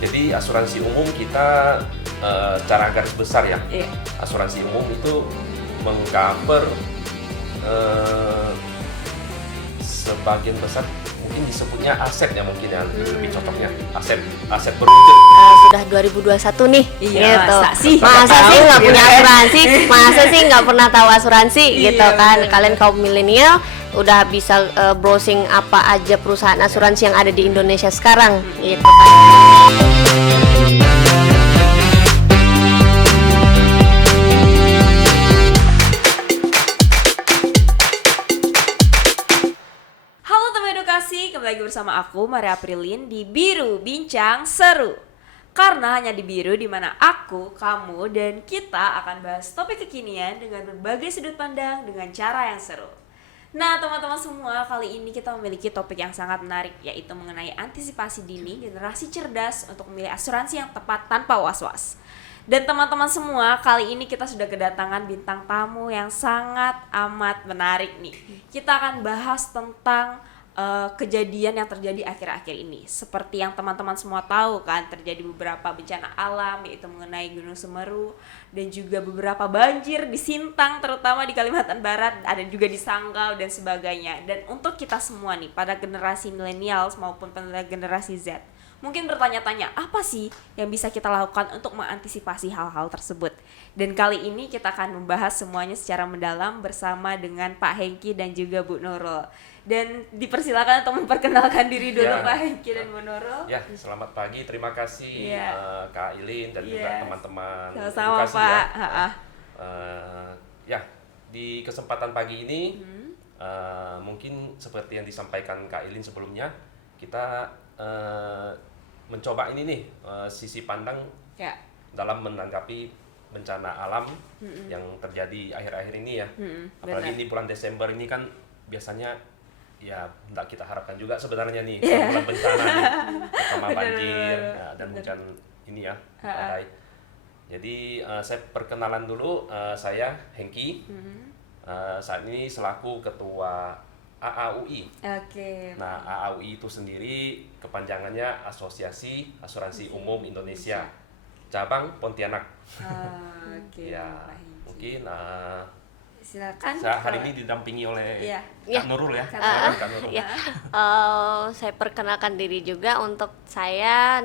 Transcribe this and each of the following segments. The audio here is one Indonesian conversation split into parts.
Jadi asuransi umum kita cara garis besar ya. Iya. Asuransi umum itu mengcover sebagian besar, mungkin disebutnya aset ya, mungkin yang lebih cocoknya aset berwujud. Sudah 2021 nih, Iya, gitu. masa Masa sih sih nggak punya Iya. asuransi? Masa sih nggak pernah tahu asuransi, gitu Iya, kan? bener. Kalian kaum milenial udah bisa browsing apa aja perusahaan asuransi yang ada di Indonesia sekarang, gitu kan? Halo teman edukasi, kembali lagi bersama aku Maria Aprilin di Biru Bincang Seru. Karena hanya di Biru dimana aku, kamu, dan kita akan bahas topik kekinian dengan berbagai sudut pandang dengan cara yang seru. Nah teman-teman semua, kali ini kita memiliki topik yang sangat menarik, yaitu mengenai antisipasi dini generasi cerdas untuk memilih asuransi yang tepat tanpa was-was. Dan teman-teman semua, kali ini kita sudah kedatangan bintang tamu yang sangat amat menarik nih. Kita akan bahas tentang kejadian yang terjadi akhir-akhir ini. Seperti yang teman-teman semua tahu kan, terjadi beberapa bencana alam, yaitu mengenai Gunung Semeru dan juga beberapa banjir di Sintang, terutama di Kalimantan Barat, ada juga di Sanggau dan sebagainya. Dan untuk kita semua nih, pada generasi milenial maupun pada generasi Z, mungkin bertanya-tanya, apa sih yang bisa kita lakukan untuk mengantisipasi hal-hal tersebut? Dan kali ini kita akan membahas semuanya secara mendalam bersama dengan Pak Hengki dan juga Bu Nurul. Dan dipersilakan untuk memperkenalkan diri dulu, Ya. Pak Hengki dan Bu Nurul. Ya, selamat pagi. Terima kasih Iya. Kak Ilin dan juga Yes. teman-teman Sama-sama, edukasi Pak. ya. Ya, di kesempatan pagi ini mungkin seperti yang disampaikan Kak Ilin sebelumnya, kita mencoba ini nih sisi pandang Ya. dalam menanggapi bencana alam yang terjadi akhir-akhir ini ya. Apalagi benar. di bulan Desember ini kan biasanya ya tidak kita harapkan juga sebenarnya nih Iya. bulan bencana nih, pertama Benar, banjir benar, ya, dan benar. hujan ini ya Ha-ha. badai. Jadi saya perkenalan dulu, saya Hengki. Saat ini selaku ketua AAUI. Oke. Nah, AAUI itu sendiri kepanjangannya Asosiasi Asuransi Umum Indonesia, cabang Pontianak. Oke. Ya, Pak Hengki. mungkin Silakan. saya hari ini didampingi oleh Iya. Kak Nurul ya. Kak Silakan, Kak Nurul. Ya, saya perkenalkan diri juga. Untuk saya,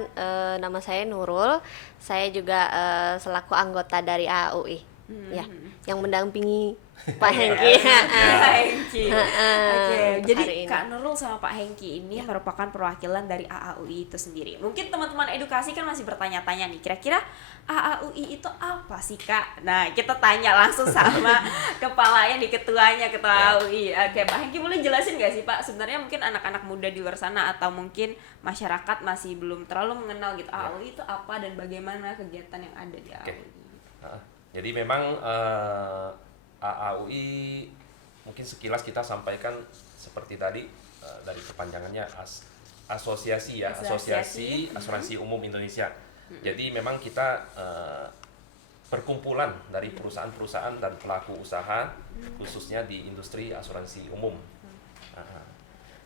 nama saya Nurul. Saya juga selaku anggota dari AAUI, ya, yang mendampingi Pak Hengki. Pak Hengki. Oke, untuk jadi hari ini. Kak Nurul sama Pak Hengki ini merupakan perwakilan dari AAUI itu sendiri. Mungkin teman-teman edukasi kan masih bertanya-tanya nih, kira-kira AAUI itu apa sih, Kak? Nah, kita tanya langsung sama kepalanya nih, ketuanya, ketua AAUI. Oke, Pak Hengki boleh jelasin nggak sih, Pak? Sebenarnya mungkin anak-anak muda di luar sana atau mungkin masyarakat masih belum terlalu mengenal gitu AAUI itu apa dan bagaimana kegiatan yang ada di AAUI. Jadi memang AAUI mungkin sekilas kita sampaikan seperti tadi dari kepanjangannya asosiasi ya, Asosiasi Asuransi Umum Indonesia. Jadi memang kita perkumpulan dari perusahaan-perusahaan dan pelaku usaha khususnya di industri asuransi umum.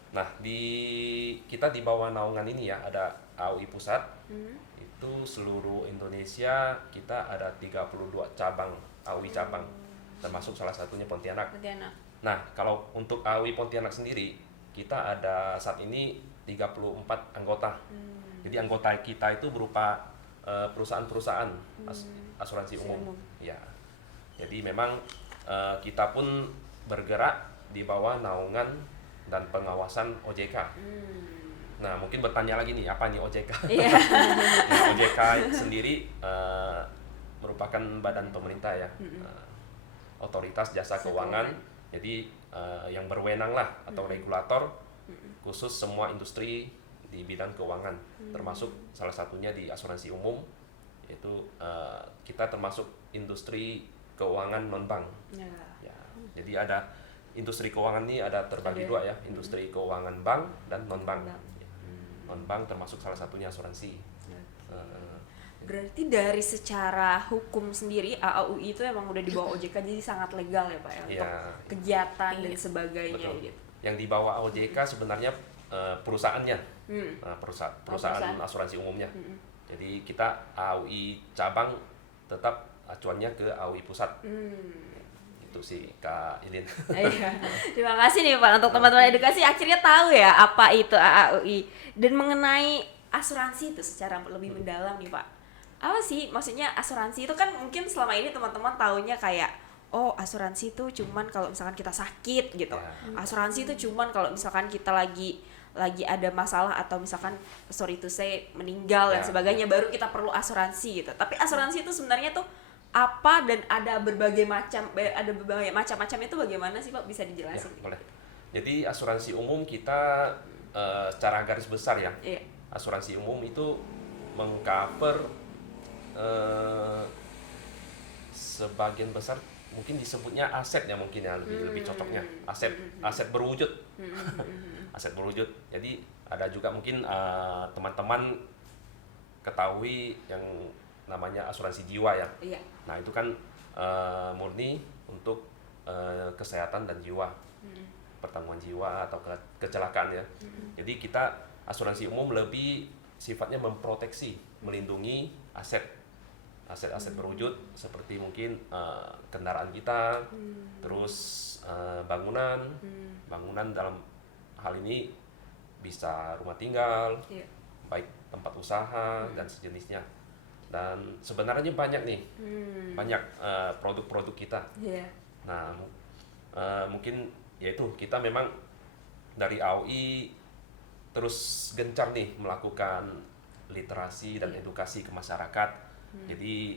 Nah, kita di bawah naungan ini ya, ada AAUI Pusat. Itu seluruh Indonesia kita ada 32 cabang AAUI cabang, termasuk salah satunya Pontianak. Nah, kalau untuk AAUI Pontianak sendiri, kita ada saat ini 34 anggota. Jadi anggota kita itu berupa perusahaan-perusahaan asuransi umum. Ya. Jadi memang kita pun bergerak di bawah naungan dan pengawasan OJK. Nah, mungkin bertanya lagi nih, apa nih OJK? Iya. Nah, OJK sendiri merupakan badan pemerintah ya, otoritas jasa keuangan. Jadi yang berwenang lah atau regulator khusus semua industri di bidang keuangan, termasuk salah satunya di asuransi umum, yaitu kita termasuk industri keuangan non bank. Ya, jadi ada industri keuangan ini ada terbagi dua ya, industri keuangan bank dan non bank. Non bank termasuk salah satunya asuransi. Berarti dari secara hukum sendiri AAUI itu emang udah di bawah OJK, jadi sangat legal ya Pak ya, untuk Ya, kegiatan dan sebagainya betul. gitu. Yang di bawah OJK sebenarnya perusahaannya, Hmm. perusahaan perusahaan. asuransi umumnya. Jadi kita AUI cabang tetap acuannya ke AUI pusat. Itu sih Kak Ilin. Iya. Terima kasih nih Pak untuk teman-teman edukasi akhirnya tahu ya apa itu AAUI dan mengenai asuransi itu secara lebih mendalam nih Pak. Apa sih maksudnya asuransi itu kan mungkin selama ini teman-teman taunya kayak oh asuransi itu cuman kalau misalkan kita sakit gitu. Ya. Asuransi itu cuman kalau misalkan kita lagi ada masalah atau misalkan sorry to say meninggal dan Ya. sebagainya baru kita perlu asuransi gitu. Tapi asuransi itu sebenarnya tuh apa dan ada berbagai macam-macam itu bagaimana sih Pak, bisa Ya, dijelasin? boleh. Jadi asuransi umum kita secara garis besar ya. Iya. Asuransi umum itu mengcover sebagian besar mungkin disebutnya aset ya, mungkin ya lebih cocoknya aset berwujud. Aset berwujud. Jadi ada juga mungkin teman-teman ketahui yang namanya asuransi jiwa ya. Iya. Nah itu kan murni untuk kesehatan dan jiwa, pertanggungan jiwa atau kecelakaan ya. Jadi kita asuransi umum lebih sifatnya memproteksi, melindungi aset berwujud seperti mungkin kendaraan kita, terus bangunan dalam hal ini bisa rumah tinggal, Iya. baik tempat usaha dan sejenisnya. Dan sebenarnya banyak nih, banyak produk-produk kita. Iya. Nah, mungkin yaitu kita memang dari AUI terus gencar nih melakukan literasi dan edukasi ke masyarakat. Jadi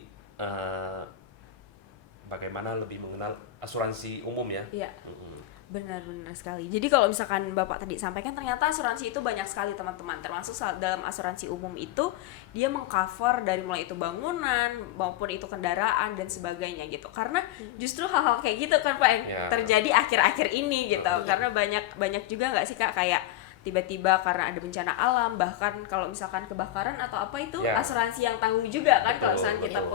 bagaimana lebih mengenal asuransi umum ya. Iya. Mm-mm. Benar-benar sekali. Jadi kalau misalkan Bapak tadi sampaikan ternyata asuransi itu banyak sekali teman-teman. Termasuk dalam asuransi umum itu dia mengcover dari mulai itu bangunan maupun itu kendaraan dan sebagainya gitu. Karena justru hal-hal kayak gitu kan Pak yang Ya. terjadi akhir-akhir ini gitu. Karena banyak juga nggak sih Kak kayak tiba-tiba karena ada bencana alam, bahkan kalau misalkan kebakaran atau apa itu Ya. asuransi yang tanggung juga kan kalau Betul, misalkan kita betul.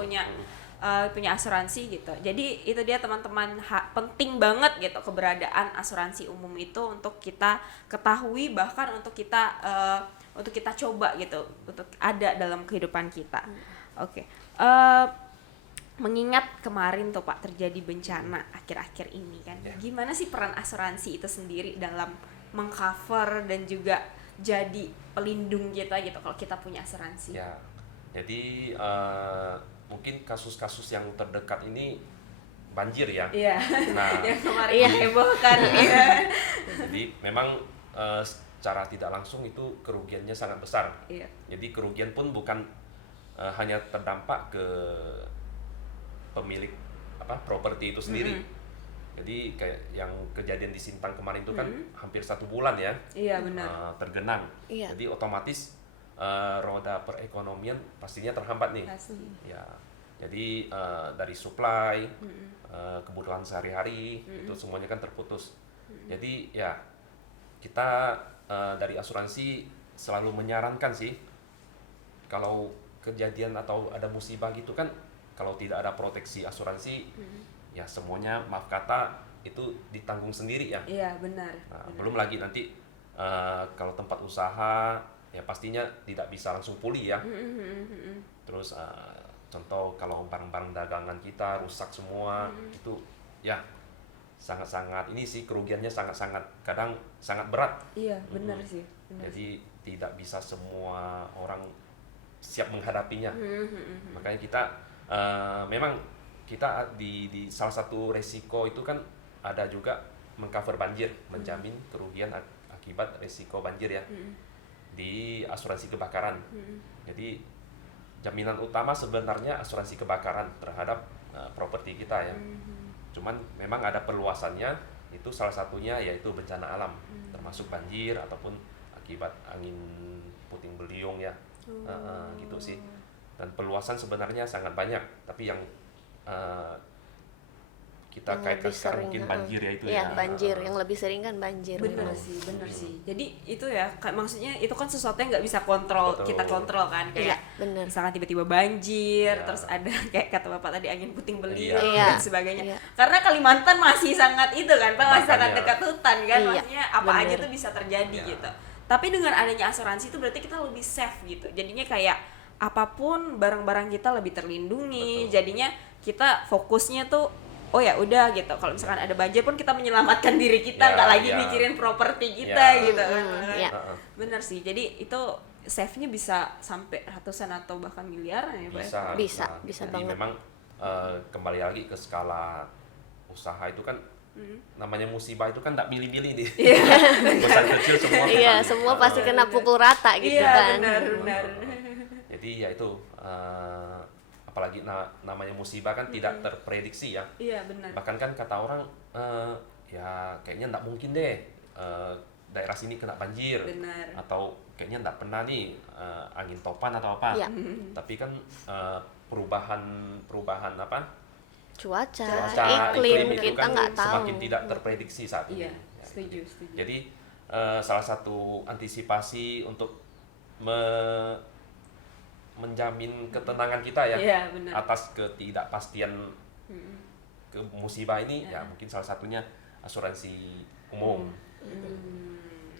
punya asuransi gitu. Jadi itu dia teman-teman, penting banget gitu keberadaan asuransi umum itu untuk kita ketahui, bahkan untuk kita coba gitu untuk ada dalam kehidupan kita. Oke. Mengingat kemarin tuh Pak terjadi bencana akhir-akhir ini kan. Ya. Gimana sih peran asuransi itu sendiri dalam mengcover dan juga jadi pelindung kita gitu kalau kita punya asuransi? Ya. Jadi mungkin kasus-kasus yang terdekat ini banjir ya. Iya. Nah, Yang kemarin Iya. hebohkan ya. jadi memang secara tidak langsung itu kerugiannya sangat besar. Iya. Jadi kerugian pun bukan hanya terdampak ke pemilik properti itu sendiri. Jadi kayak yang kejadian di Sintang kemarin itu kan hampir 1 bulan ya. Iya benar. Tergenang. Iya. Jadi otomatis roda perekonomian pastinya terhambat nih. Pasti. Ya, jadi dari supply, kebutuhan sehari-hari itu semuanya kan terputus. Jadi ya kita dari asuransi selalu menyarankan sih kalau kejadian atau ada musibah gitu kan, kalau tidak ada proteksi asuransi, ya semuanya maaf kata itu ditanggung sendiri ya. Iya benar. Nah, Benar. belum lagi nanti kalau tempat usaha ya pastinya tidak bisa langsung pulih ya. Terus contoh kalau barang-barang dagangan kita rusak semua, itu ya sangat-sangat ini sih kerugiannya sangat-sangat kadang sangat berat. Iya benar sih. Benar. Jadi tidak bisa semua orang siap menghadapinya. Makanya kita memang kita di salah satu resiko itu kan ada juga mengcover banjir, menjamin kerugian akibat resiko banjir ya. Di asuransi kebakaran. Jadi jaminan utama sebenarnya asuransi kebakaran terhadap properti kita ya. Cuman memang ada perluasannya, itu salah satunya yaitu bencana alam, termasuk banjir ataupun akibat angin puting beliung ya. Gitu sih. Dan perluasan sebenarnya sangat banyak, tapi yang kita Yang kaitkan lebih sekarang sering, mungkin banjir ya itu Iya, ya. banjir. Yang lebih sering kan banjir. Bener memang. sih, bener sih. Jadi itu ya, maksudnya itu kan sesuatu yang nggak bisa kontrol, Betul. kita kontrol kan, Iya, kayak bener. misalkan tiba-tiba banjir, Iya. terus ada kayak kata bapak tadi angin puting beliung Iya. dan sebagainya. Iya. Karena Kalimantan masih sangat itu kan, Pak, masih sangat Makanya. dekat hutan kan, Iya, maksudnya apa aja bener. tuh bisa terjadi Iya. gitu. Tapi dengan adanya asuransi itu berarti kita lebih safe gitu. Jadinya kayak apapun barang-barang kita lebih terlindungi. Betul. Jadinya kita fokusnya tuh oh ya udah gitu. Kalau misalkan ada banjir pun kita menyelamatkan diri kita, Ya, nggak lagi ya. mikirin properti kita Ya. gitu kan. Ya. Bener sih. Jadi itu save-nya bisa sampai ratusan atau bahkan miliaran ya, Pak. Bisa, Bisa Jadi banget. memang kembali lagi ke skala usaha itu kan namanya musibah itu kan nggak milih-milih nih. Besar kecil semua. Iya, kena. semua pasti kena pukul rata gitu Iya, kan. benar. Jadi ya itu apalagi namanya musibah kan tidak terprediksi ya. Iya, benar. Bahkan kan kata orang ya kayaknya nggak mungkin deh daerah sini kena banjir. Benar. Atau kayaknya nggak pernah nih angin topan atau apa. Iya. Tapi kan perubahan apa? Cuaca, iklim itu kita kan nggak tahu. semakin tidak terprediksi saat ini. Iya, Ya, setuju. jadi salah satu antisipasi untuk menjamin ketenangan kita ya Iya, benar. atas ketidakpastian ke musibah ini ya mungkin salah satunya asuransi umum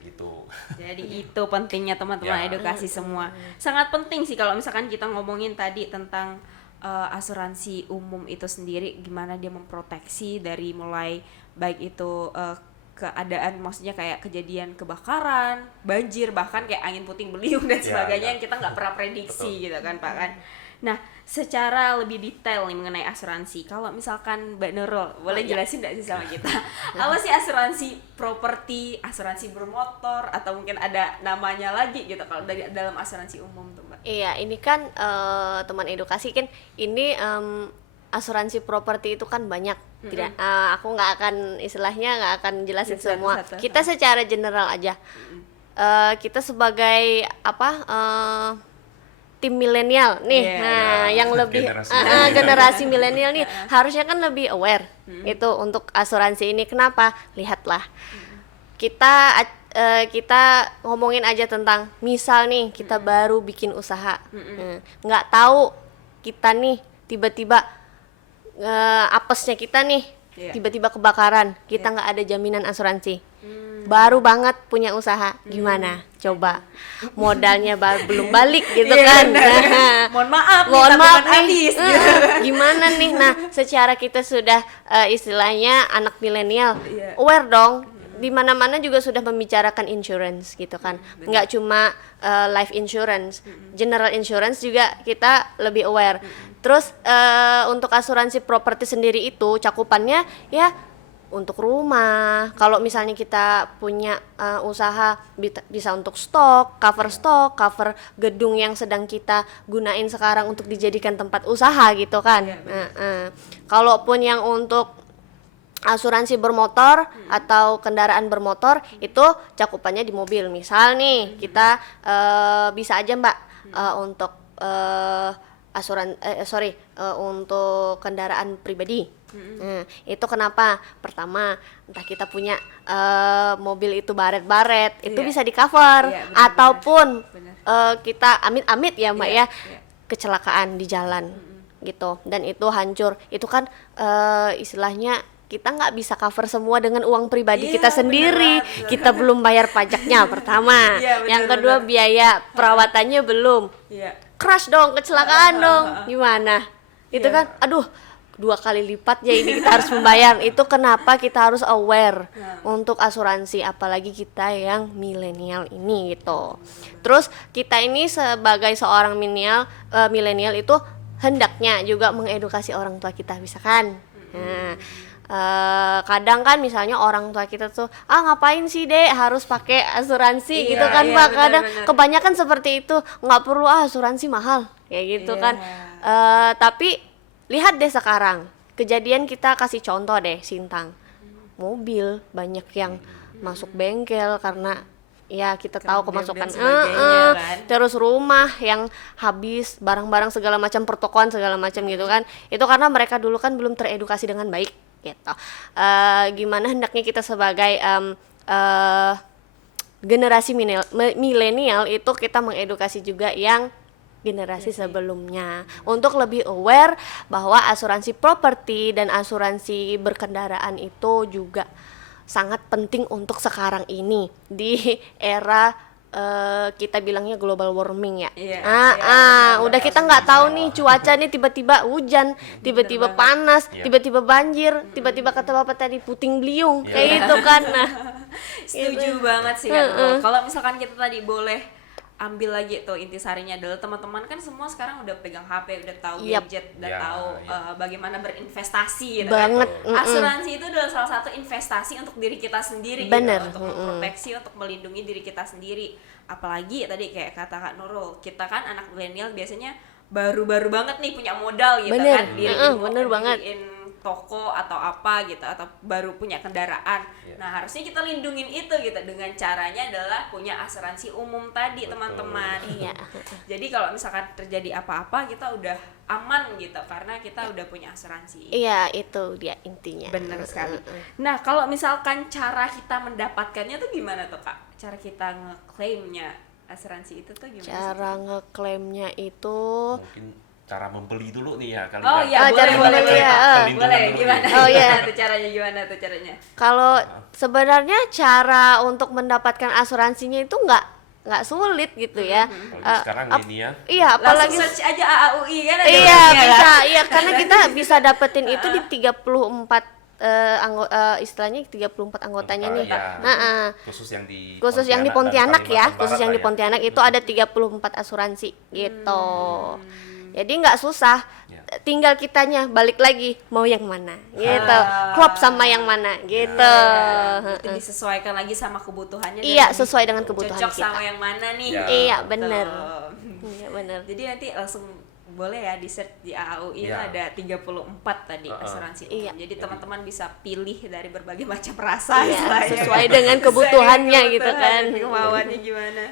gitu. Jadi itu pentingnya teman-teman Ya. edukasi semua. Sangat penting sih kalau misalkan kita ngomongin tadi tentang asuransi umum itu sendiri, gimana dia memproteksi dari mulai baik itu keadaan, maksudnya kayak kejadian kebakaran, banjir, bahkan kayak angin puting beliung dan Ya, sebagainya ya. yang kita nggak pernah prediksi. Betul. Gitu kan Pak kan. Nah, secara lebih detail nih mengenai asuransi, kalau misalkan Mbak Nurul boleh jelasin nggak sih sama kita apa sih asuransi properti, asuransi bermotor, atau mungkin ada namanya lagi gitu kalau dari dalam asuransi umum tuh Mbak? Iya, ini kan teman edukasi kan ini asuransi properti itu kan banyak. Tidak, aku nggak akan istilahnya nggak akan jelasin Satu-satu. semua. Kita secara general aja. Kita sebagai apa? Tim milenial nih, Iya. nah yang lebih Generasi milenial. generasi milenial nih harusnya kan lebih aware itu untuk asuransi ini. Kenapa? Lihatlah, kita ngomongin aja tentang misal nih kita baru bikin usaha, nggak tahu kita nih tiba-tiba apesnya kita nih Iya. tiba-tiba kebakaran, kita nggak ada jaminan asuransi. Baru banget punya usaha, gimana? Coba modalnya belum balik gitu Iya, kan. benar. Nah, Mohon maaf nih, mohon maaf tabungan nih, habis, gitu. gimana nih? Nah, secara kita sudah istilahnya anak milenial, Iya. aware dong. Di mana-mana juga sudah membicarakan insurance gitu kan, nggak cuma life insurance, general insurance juga kita lebih aware. Terus untuk asuransi properti sendiri itu cakupannya ya untuk rumah. Kalau misalnya kita punya usaha bisa untuk stok, cover gedung yang sedang kita gunain sekarang untuk dijadikan tempat usaha gitu kan. Kalaupun yang untuk asuransi bermotor atau kendaraan bermotor itu cakupannya di mobil. Misal nih kita bisa aja Mbak untuk untuk kendaraan pribadi. Itu kenapa? Pertama, entah kita punya mobil itu baret-baret, itu Iya. bisa di cover, Iya, benar, ataupun benar. kita amit-amit ya Mbak Iya, ya, iya. kecelakaan di jalan gitu, dan itu hancur, itu kan istilahnya kita nggak bisa cover semua dengan uang pribadi Iya, kita sendiri, beneran. kita belum bayar pajaknya pertama, Iya, benar, yang kedua benar. biaya perawatannya belum, Iya. crash dong, kecelakaan dong, gimana? Itu Iya. kan, aduh, 2 kali lipat ya ini kita harus membayar. Itu kenapa kita harus aware untuk asuransi, apalagi kita yang milenial ini gitu. Terus kita ini sebagai seorang milenial itu hendaknya juga mengedukasi orang tua kita, bisa kan? Nah, kadang kan misalnya orang tua kita tuh ngapain sih Dek harus pakai asuransi Iya, gitu kan iya, Pak, kadang benar-benar. kebanyakan seperti itu, nggak perlu asuransi mahal kayak gitu Iya. kan. Tapi lihat deh sekarang kejadian, kita kasih contoh deh Sintang, mobil banyak yang masuk bengkel karena ya kita tahu Gambir dan kemasukan, sebagainya kan. terus rumah yang habis, barang-barang segala macam, pertokoan segala macam gitu kan, itu karena mereka dulu kan belum teredukasi dengan baik gitu. Gimana hendaknya kita sebagai generasi milenial itu kita mengedukasi juga yang generasi sebelumnya untuk lebih aware bahwa asuransi properti dan asuransi berkendaraan itu juga sangat penting untuk sekarang ini di era kita bilangnya global warming ya. Iya, Udah kita nggak tahu nih cuaca nih tiba-tiba hujan, tiba-tiba panas, Iya. tiba-tiba banjir, tiba-tiba kata bapak tadi puting beliung, Iya. kayak gitu kan. Nah, Setuju banget sih Kak Nurul. Kalau misalkan kita tadi boleh ambil lagi tuh intisarinya adalah teman-teman kan semua sekarang udah pegang HP, udah tahu Yap. gadget, udah Ya, tahu ya. Bagaimana berinvestasi gitu banget. kan. Asuransi itu adalah salah satu investasi untuk diri kita sendiri Bener. gitu, untuk memproteksi, untuk melindungi diri kita sendiri. Apalagi tadi kayak kata Kak Nurul, kita kan anak milenial biasanya baru-baru banget nih punya modal gitu Bener. kan, diriin Bener banget. diriin toko atau apa gitu, atau baru punya kendaraan. Iya. Nah, harusnya kita lindungin itu gitu dengan caranya adalah punya asuransi umum tadi, Betul. teman-teman. Iya. Jadi kalau misalkan terjadi apa-apa kita udah aman gitu karena kita udah punya asuransi. Iya, itu dia intinya. Bener sekali. Nah, kalau misalkan cara kita mendapatkannya tuh gimana tuh Kak? Cara kita ngeklaimnya asuransi itu tuh gimana sih? Cara ngeklaimnya itu Mungkin cara membeli dulu nih ya kali Oh kan. iya, Ah, cara boleh, membeli, ya. Perlindungan boleh. dulu Gimana? nih. Oh, iya. Gimana tuh caranya? Gimana tuh caranya? kalau sebenarnya cara untuk mendapatkan asuransinya itu nggak sulit gitu ya. Apalagi sekarang ini ya. Iya, Langsung apalagi search aja AAUI kan ada iya webnya, bisa, kan? iya karena kita bisa dapetin itu di 34 istilahnya 34 anggotanya nih. Iya. Khusus yang di Pontianak dan ya, Kalimantan khusus yang di Barat lah ya. Pontianak itu ada 34 asuransi gitu. Jadi nggak susah, Ya. tinggal kitanya balik lagi mau yang mana gitu, klop sama yang mana gitu. Ya, itu disesuaikan lagi sama kebutuhannya. Iya, dan sesuai dengan kebutuhan cocok kita. sama yang mana nih. Ya. Iya, Gitu. bener. Iya bener. Jadi nanti langsung boleh ya di search di AAUI itu Iya. ada 34 tadi asuransi umum. Iya. Jadi teman-teman bisa pilih dari berbagai macam rasa Iya, istilahnya. sesuai dengan kebutuhannya gitu kan. Kemauannya gimana?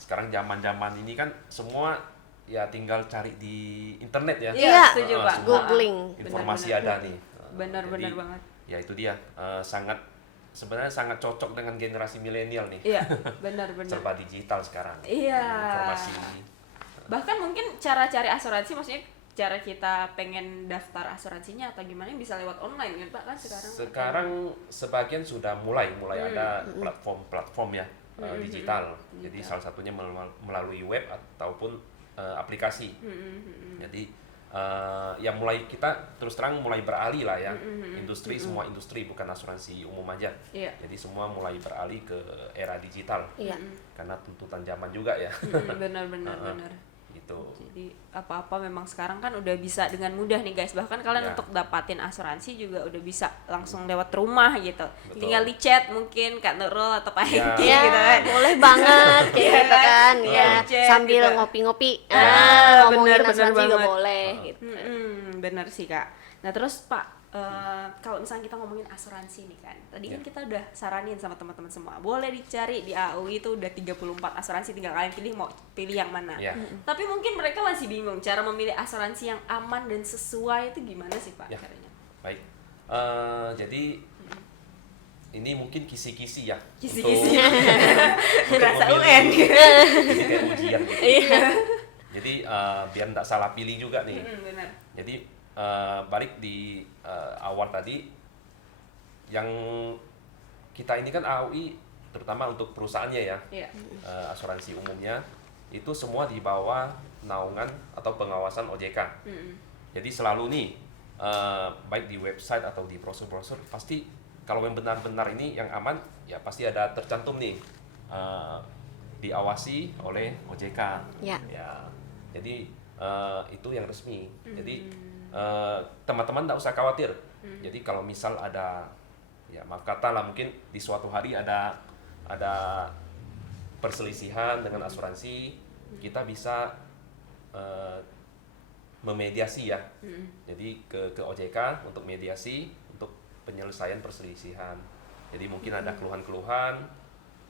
Sekarang zaman-zaman ini kan semua ya tinggal cari di internet ya. Iya, setuju Pak. semua Googling. Informasi Benar-benar. ada nih. Benar-benar Jadi, banget. Ya itu dia sebenarnya sangat cocok dengan generasi milenial nih. Iya, benar-benar. Serba digital sekarang. Iya. Informasi. Bahkan mungkin cara cari asuransi maksudnya cara kita pengen daftar asuransinya atau gimana bisa lewat online kan Pak kan sekarang. Sekarang sebagian sudah mulai ada platform-platform ya digital. Jadi salah satunya melalui web ataupun aplikasi. Jadi yang mulai kita terus terang mulai beralih lah ya. Industri semua industri bukan asuransi umum aja. Iya. Jadi semua mulai beralih ke era digital. Iya. Karena tuntutan zaman juga ya. Benar-benar benar. Gitu. Jadi apa-apa memang sekarang kan udah bisa dengan mudah nih guys. Bahkan kalian Ya. untuk dapatin asuransi juga udah bisa langsung lewat rumah gitu. Betul. Tinggal di chat mungkin Kak Nurul atau Pak Ya. Hengki Ya, gitu kan. boleh banget kayak Iya gitu kan? kan. Iya, Ya, chat sambil gitu. ngopi-ngopi, benar, ngomongin benar asuransi juga banget. boleh gitu. Bener sih Kak. Nah terus Pak, kalau misalnya kita ngomongin asuransi nih kan, tadi kan Ya. kita udah saranin sama teman-teman semua, boleh dicari di AUI itu udah 34 asuransi, tinggal kalian pilih mau pilih yang mana. Ya. Tapi mungkin mereka masih bingung cara memilih asuransi yang aman dan sesuai itu gimana sih Pak Ya. caranya? Baik. Jadi ini mungkin kisi-kisi ya. Kisi-kisi. Untuk Berasa memilih. UN. Jadi kayak ujian gitu. Iya. Jadi biar nggak salah pilih juga nih. Benar. Jadi balik di awal tadi, yang kita ini kan AUI terutama untuk perusahaannya ya, Iya. asuransi umumnya itu semua di bawah naungan atau pengawasan OJK. Jadi selalu nih baik di website atau di brosur-brosur pasti kalau yang benar-benar ini yang aman ya pasti ada tercantum nih diawasi oleh OJK. Ya. Jadi itu yang resmi. Jadi teman-teman tidak usah khawatir. Jadi kalau misal ada ya maaf kata lah mungkin di suatu hari ada perselisihan dengan asuransi, kita bisa memediasi ya. Jadi ke OJK untuk mediasi untuk penyelesaian perselisihan. Jadi mungkin ada keluhan-keluhan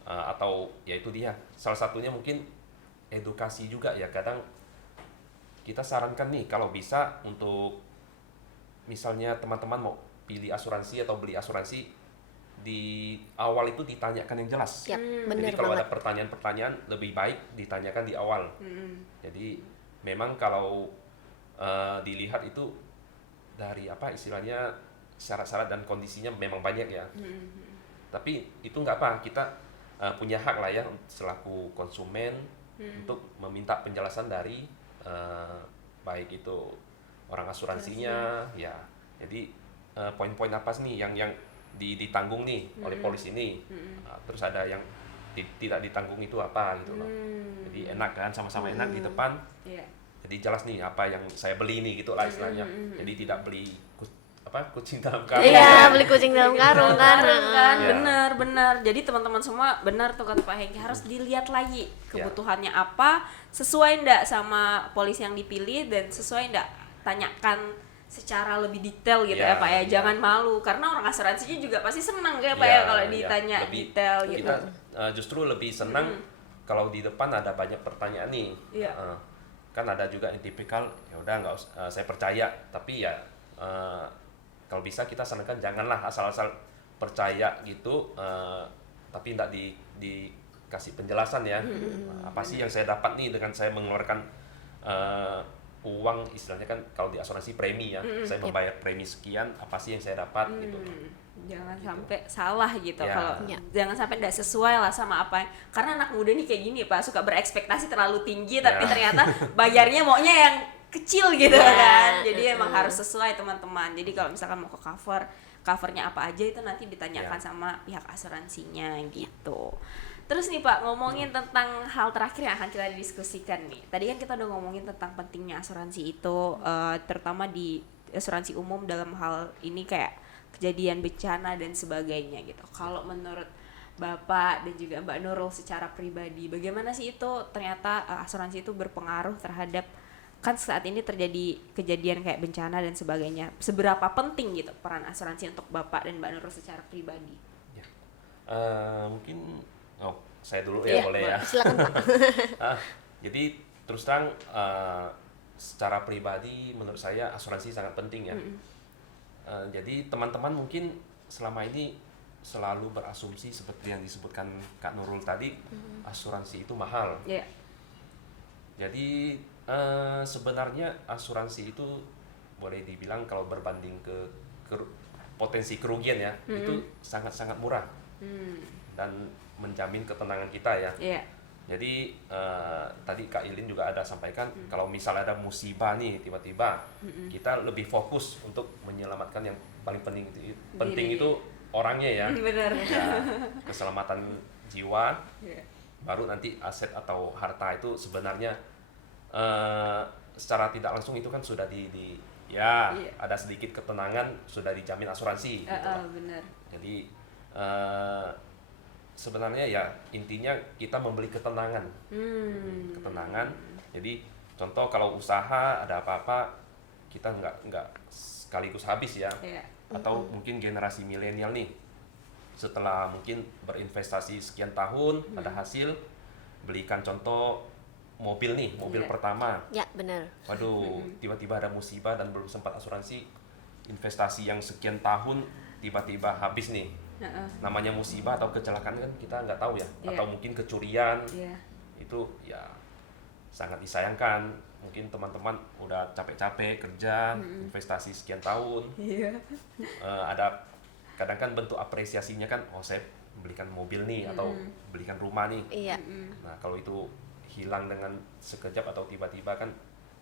atau ya itu dia. Salah satunya mungkin edukasi juga ya. Kadang kita sarankan nih kalau bisa untuk misalnya teman-teman mau pilih asuransi atau beli asuransi di awal itu ditanyakan yang jelas. Yap, Jadi bener kalau banget. ada pertanyaan-pertanyaan lebih baik ditanyakan di awal. Jadi memang kalau dilihat itu dari apa istilahnya syarat-syarat dan kondisinya memang banyak ya. Tapi itu nggak apa kita punya hak lah ya selaku konsumen untuk meminta penjelasan dari baik itu orang asuransinya ya. Jadi poin-poin apa sih nih yang ditanggung nih oleh polis ini. Terus ada yang tidak ditanggung itu apa gitu loh. Jadi enak kan, sama-sama enak di depan. Iya. Jadi jelas nih apa yang saya beli nih gitu lah istilahnya. Jadi tidak beli kucing dalam karung. Iya, beli kucing dalam karung kan. Kan, Iya. benar. Jadi teman-teman semua benar tuh kata Pak Hengki, harus dilihat lagi kebutuhannya apa, sesuai ndak sama polis yang dipilih dan sesuai ndak, tanyakan secara lebih detail gitu ya Pak ya. Jangan malu karena orang asuransinya juga pasti senang ya Pak ya kalau ditanya detail gitu. Kita justru lebih senang kalau di depan ada banyak pertanyaan nih. Iya. Kan ada juga yang tipikal ya udah nggak saya percaya, tapi ya kalau bisa kita sarankan janganlah asal-asal percaya gitu, tapi tidak dikasih penjelasan ya. Apa sih yang saya dapat nih dengan saya mengeluarkan uang, istilahnya kan kalau di asuransi premi ya, saya membayar premi sekian, apa sih yang saya dapat gitu. Jangan sampai salah gitu Ya. kalau jangan sampai tidak sesuai lah sama apa yang, karena anak muda nih kayak gini Pak, suka berekspektasi terlalu tinggi tapi ternyata bayarnya maunya yang kecil gitu kan. Jadi emang harus sesuai teman-teman. Jadi kalau misalkan mau ke covernya apa aja itu nanti ditanyakan sama pihak asuransinya gitu. Terus nih Pak, ngomongin tentang hal terakhir yang akan kita diskusikan nih. Tadi kan kita udah ngomongin tentang pentingnya asuransi itu, terutama di asuransi umum dalam hal ini kayak kejadian bencana dan sebagainya gitu. Kalau menurut Bapak dan juga Mbak Nurul secara pribadi, bagaimana sih itu ternyata asuransi itu berpengaruh terhadap, kan saat ini terjadi kejadian kayak bencana dan sebagainya. Seberapa penting gitu peran asuransi untuk Bapak dan Mbak Nurul secara pribadi? Ya. Mungkin saya dulu ya, boleh ya. Silakan Pak. Jadi terus terang secara pribadi menurut saya asuransi sangat penting ya. Jadi teman-teman mungkin selama ini selalu berasumsi seperti yang disebutkan Kak Nurul tadi, asuransi itu mahal. Iya. Jadi sebenarnya asuransi itu boleh dibilang kalau berbanding ke potensi kerugian ya, itu sangat-sangat murah dan menjamin ketenangan kita ya. Iya. Jadi tadi Kak Ilin juga ada sampaikan kalau misalnya ada musibah nih tiba-tiba, kita lebih fokus untuk menyelamatkan yang paling penting itu orangnya ya. Benar. Ya, keselamatan jiwa. Iya. Baru nanti aset atau harta itu sebenarnya secara tidak langsung itu kan sudah ada sedikit ketenangan, sudah dijamin asuransi gitu lah. Benar. Jadi sebenarnya ya intinya kita membeli ketenangan. Ketenangan. Jadi contoh kalau usaha ada apa-apa kita nggak sekaligus habis ya. Iya. Atau mungkin generasi milenial nih setelah mungkin berinvestasi sekian tahun ada hasil, belikan contoh mobil nih, mobil pertama. Ya, benar. Waduh, tiba-tiba ada musibah dan belum sempat asuransi, investasi yang sekian tahun tiba-tiba habis nih. Namanya musibah atau kecelakaan kan kita nggak tahu ya. Atau mungkin kecurian, itu ya sangat disayangkan. Mungkin teman-teman udah capek-capek kerja, investasi sekian tahun. Ada kadang kan bentuk apresiasinya kan, oh saya belikan mobil nih atau belikan rumah nih. Iya. Nah kalau itu hilang dengan sekejap atau tiba-tiba kan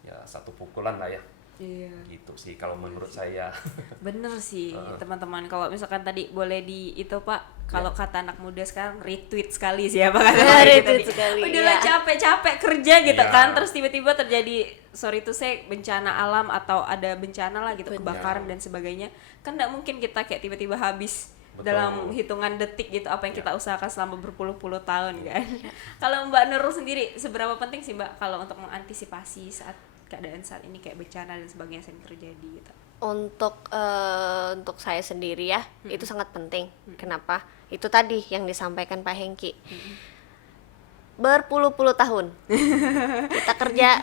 ya satu pukulan lah ya. Iya. Gitu sih kalau menurut saya. Bener sih teman-teman, kalau misalkan tadi boleh di itu Pak, kalau kata anak muda sekarang retweet sekali sih ya Pak, kata Pak Hengki Retweet tadi. sekali, Udahlah ya. capek-capek kerja gitu Iya. kan, terus tiba-tiba terjadi sorry to say bencana alam atau ada bencana lah gitu, kebakaran dan sebagainya, kan nggak mungkin kita kayak tiba-tiba habis dalam hitungan detik gitu apa yang kita usahakan selama berpuluh-puluh tahun kan. Kalau Mbak Nurul sendiri seberapa penting sih Mbak kalau untuk mengantisipasi saat keadaan saat ini kayak bencana dan sebagainya sering terjadi gitu? Untuk saya sendiri ya, itu sangat penting. Kenapa? Itu tadi yang disampaikan Pak Hengki. Berpuluh-puluh tahun kita kerja,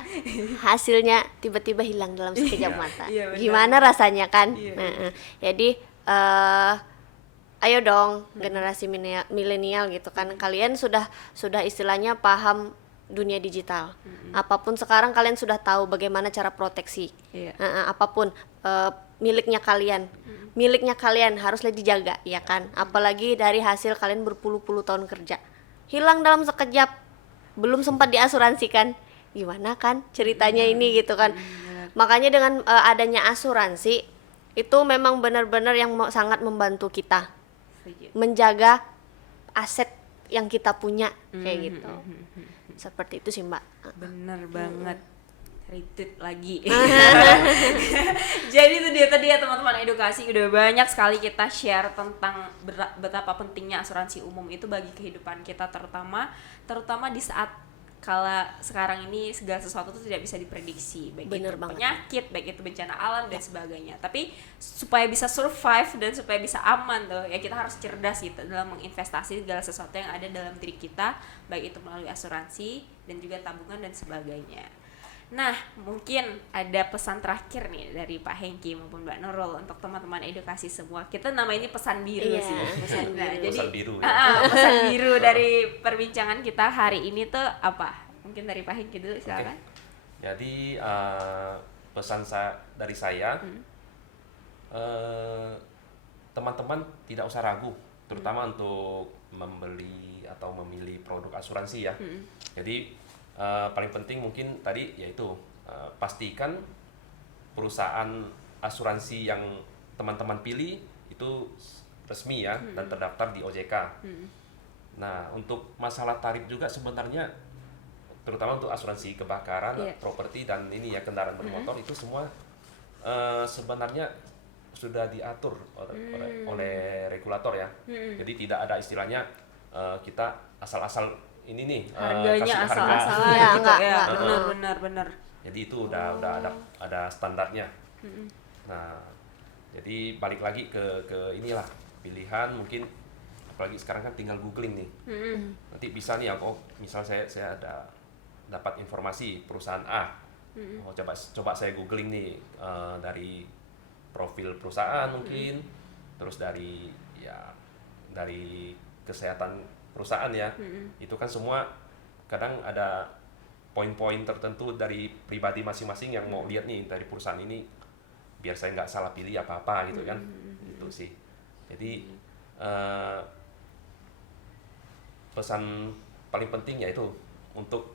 hasilnya tiba-tiba hilang dalam sekejap mata. Iya, benar. Gimana rasanya kan? Iya. Nah, jadi ayo dong generasi milenial gitu kan, kalian sudah istilahnya paham dunia digital. Apapun sekarang kalian sudah tahu bagaimana cara proteksi. Iya. Apapun miliknya kalian haruslah dijaga, ya kan? Apalagi dari hasil kalian berpuluh-puluh tahun kerja. hilang dalam sekejap, belum sempat diasuransikan. Gimana kan ceritanya ini gitu kan. Makanya dengan adanya asuransi itu memang benar-benar yang sangat membantu kita menjaga aset yang kita punya kayak gitu. Seperti itu sih Mbak. Bener banget. Retweet lagi. Jadi itu dia tadi ya teman-teman, edukasi udah banyak sekali kita share tentang betapa pentingnya asuransi umum itu bagi kehidupan kita, terutama di saat kala sekarang ini segala sesuatu itu tidak bisa diprediksi, baik Bener itu banget. penyakit, baik itu bencana alam dan sebagainya. Tapi supaya bisa survive dan supaya bisa aman tuh ya kita harus cerdas gitu dalam menginvestasi segala sesuatu yang ada dalam diri kita, baik itu melalui asuransi dan juga tabungan dan sebagainya. Nah, mungkin ada pesan terakhir nih dari Pak Hengki maupun Mbak Nurul untuk teman-teman edukasi semua. Kita nama ini pesan biru Iya, sih. pesan Nah, biru. jadi Pesan biru ya. pesan biru dari perbincangan kita hari ini tuh apa? Mungkin dari Pak Hengki dulu silakan. Jadi pesan dari saya, teman-teman tidak usah ragu, terutama untuk membeli atau memilih produk asuransi ya. Jadi paling penting mungkin tadi yaitu pastikan perusahaan asuransi yang teman-teman pilih itu resmi ya dan terdaftar di OJK. Nah, untuk masalah tarif juga sebenarnya terutama untuk asuransi kebakaran, properti dan ini ya kendaraan bermotor itu semua sebenarnya sudah diatur oleh regulator ya. Jadi tidak ada istilahnya kita asal-asal ini nih Harganya kasih harga. asal-asalan Ya, gitu enggak, ya. enggak. Benar. Jadi itu udah ada standarnya. Nah, jadi balik lagi ke inilah pilihan mungkin, apalagi sekarang kan tinggal googling nih. Nanti bisa nih aku misal saya ada dapat informasi perusahaan A. Oh, coba saya googling nih dari profil perusahaan mungkin, terus dari kesehatan perusahaan ya. Itu kan semua kadang ada poin-poin tertentu dari pribadi masing-masing yang mau lihat nih dari perusahaan ini biar saya nggak salah pilih apa-apa gitu kan. Itu sih. Jadi pesan paling penting yaitu untuk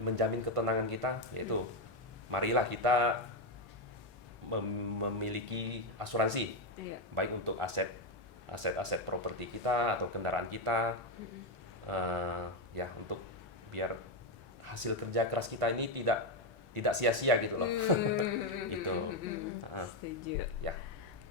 menjamin ketenangan kita, yaitu marilah kita memiliki asuransi, baik untuk aset properti kita atau kendaraan kita, ya untuk biar hasil kerja keras kita ini tidak sia-sia gitu loh. Gitu. Setuju. Ya.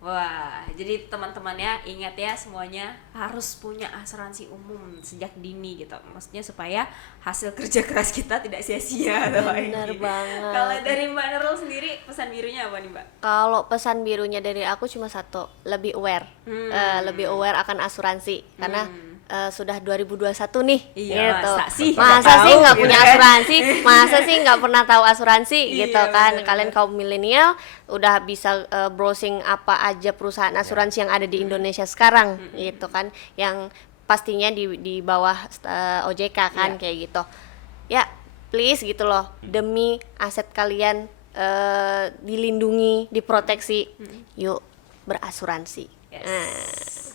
Wah, jadi teman-teman ya ingat ya semuanya harus punya asuransi umum sejak dini gitu. Maksudnya supaya hasil kerja keras kita tidak sia-sia. Benar banget. Kalau dari Mbak Nurul sendiri pesan birunya apa nih Mbak? Kalau pesan birunya dari aku cuma satu, lebih aware, lebih aware akan asuransi karena sudah 2021 nih, Iya, gitu. masa sih Nggak tahu, punya gitu kan? asuransi, masa sih nggak pernah tahu asuransi, Iya, gitu kan? bener, Kalian kaum milenial udah bisa browsing apa aja perusahaan asuransi yang ada di Indonesia sekarang, gitu kan? Yang pastinya di bawah OJK kan, kayak gitu. Ya, please gitu loh, demi aset kalian dilindungi, diproteksi, yuk berasuransi.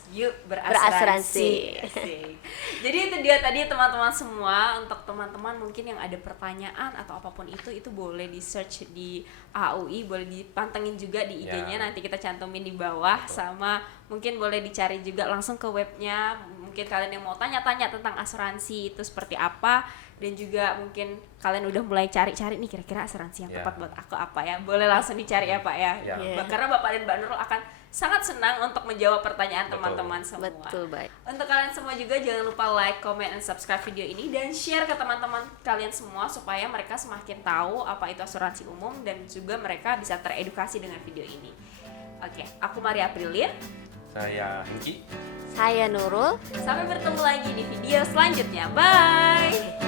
Yuk Berasuransi. Asik. Jadi itu dia tadi teman-teman semua. Untuk teman-teman mungkin yang ada pertanyaan atau apapun itu boleh di search di AUI, boleh dipantengin juga di IG-nya, nanti kita cantumin di bawah. Sama mungkin boleh dicari juga langsung ke webnya. Mungkin kalian yang mau tanya-tanya tentang asuransi itu seperti apa, dan juga mungkin kalian udah mulai cari-cari nih kira-kira asuransi yang tepat buat aku apa ya, boleh langsung dicari ya Pak ya. Karena Bapak dan Mbak Nurul akan sangat senang untuk menjawab pertanyaan teman-teman semua. Betul, baik. Untuk kalian semua juga jangan lupa like, comment, and subscribe video ini dan share ke teman-teman kalian semua supaya mereka semakin tahu apa itu asuransi umum dan juga mereka bisa teredukasi dengan video ini. Oke, aku Maria Aprilin. Saya Hengki. Saya Nurul. Sampai bertemu lagi di video selanjutnya. Bye.